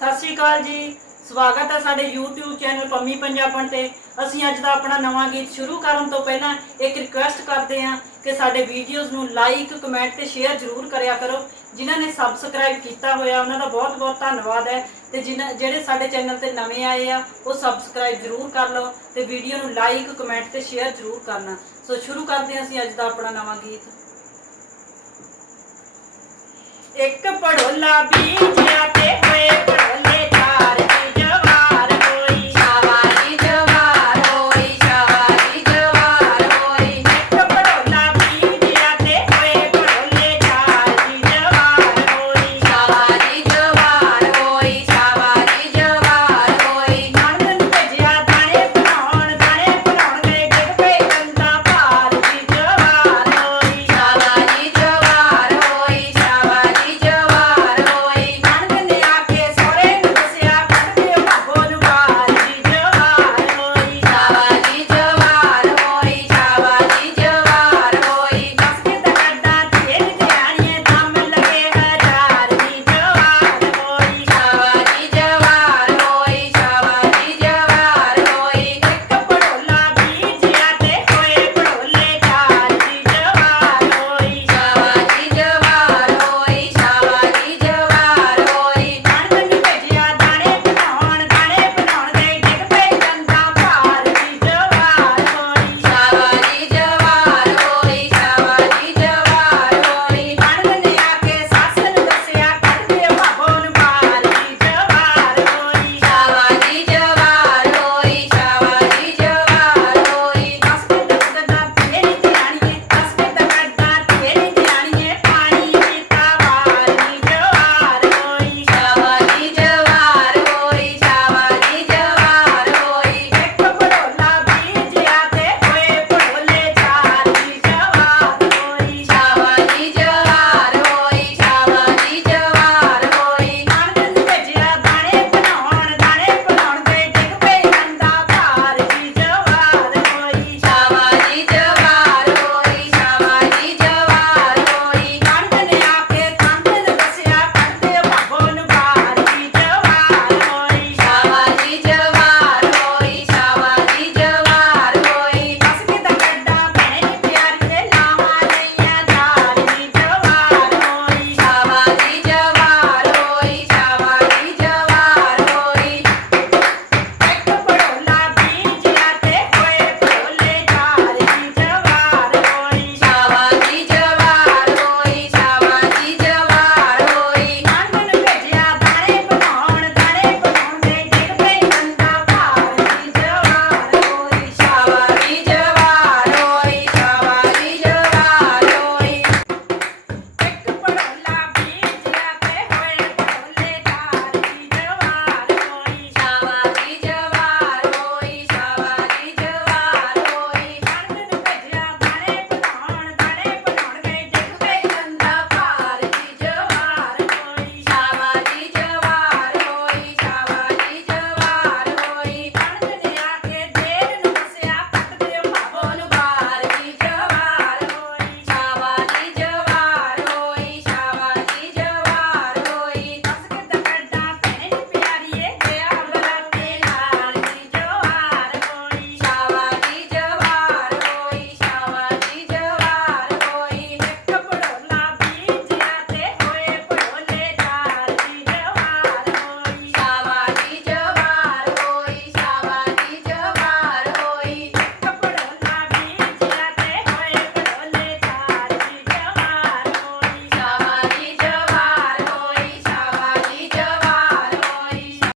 ਸਤਿ ਸ਼੍ਰੀ ਅਕਾਲ ਜੀ। ਸਵਾਗਤ ਹੈ ਸਾਡੇ YouTube ਚੈਨਲ ਪੰਮੀ ਪੰਜਾਬਣ ਤੇ। ਅਸੀਂ ਅੱਜ ਦਾ ਆਪਣਾ ਨਵਾਂ ਗੀਤ ਸ਼ੁਰੂ ਕਰਨ ਤੋਂ ਪਹਿਲਾਂ ਇੱਕ ਰਿਕੁਐਸਟ ਕਰਦੇ ਹਾਂ ਕਿ ਸਾਡੇ ਵੀਡੀਓਜ਼ ਨੂੰ ਲਾਈਕ ਕਮੈਂਟ ਤੇ ਸ਼ੇਅਰ ਜ਼ਰੂਰ ਕਰਿਆ ਕਰੋ। ਜਿਨ੍ਹਾਂ ਨੇ ਸਬਸਕ੍ਰਾਈਬ ਕੀਤਾ ਹੋਇਆ, ਉਹਨਾਂ ਦਾ ਬਹੁਤ-ਬਹੁਤ ਧੰਨਵਾਦ ਹੈ। ਤੇ ਜਿਨ੍ਹਾਂ, ਜਿਹੜੇ ਸਾਡੇ ਚੈਨਲ ਤੇ ਨਵੇਂ ਆਏ ਆ, ਉਹ ਸਬਸਕ੍ਰਾਈਬ ਜ਼ਰੂਰ ਕਰ ਲਓ ਤੇ ਵੀਡੀਓ ਨੂੰ ਲਾਈਕ ਕਮੈਂਟ ਤੇ ਸ਼ੇਅਰ ਜ਼ਰੂਰ ਕਰਨਾ। ਸੋ ਸ਼ੁਰੂ ਕਰਦੇ ਹਾਂ ਅਸੀਂ ਅੱਜ ਦਾ ਆਪਣਾ ਨਵਾਂ ਗੀਤ। एक पड़ोला बीज आते हुए पड़ोला